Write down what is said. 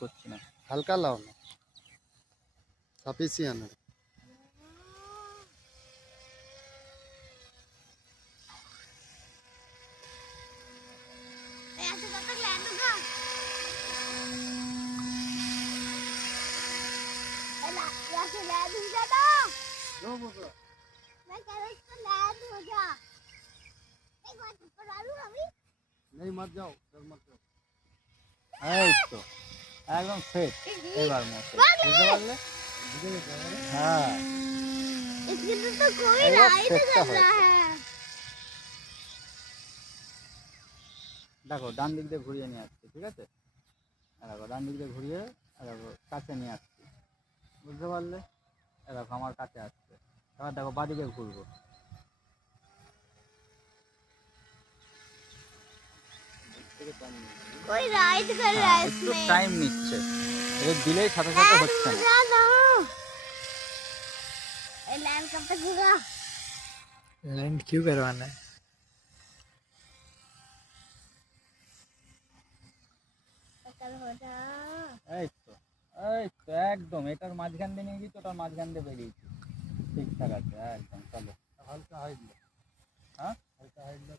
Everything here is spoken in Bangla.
করছি না। हल्का लाओ ना सफिशिएंट है। नहीं मत जाओ डर मत जाओ। এই তো একদম সেট। এবার মতো বুঝতে পারলে? হ্যাঁ इसके तो कोई এবার राइड সেটটা कर रहा হয়েছে। है। দেখো ডান দিক দিয়ে ঘুরিয়ে নিয়ে আসছি, ঠিক আছে? দেখো ডান দিক দিয়ে ঘুরিয়ে দেখো কাছে নিয়ে আসছি, বুঝতে পারলে? দেখো আমার কাছে আসছে। এবার দেখো বাদিকে ঘুরবো। कोई राइड कर रहा है একটু इसमें। টাইম নিচ্ছে, এটা দিলেই সাথে সাথে হচ্ছে না। लैंड कब तक होगा? लैंड क्यों करवाना है? कल हो जा। এই তো একদম এটার মাঝখান দিয়ে নিয়ে গেছি, ওটার মাঝখান দিয়ে বেরিয়েছি, ঠিকঠাক আছে একদম। চলো हल्का हाइट लो। हाँ हल्का हाइट लो।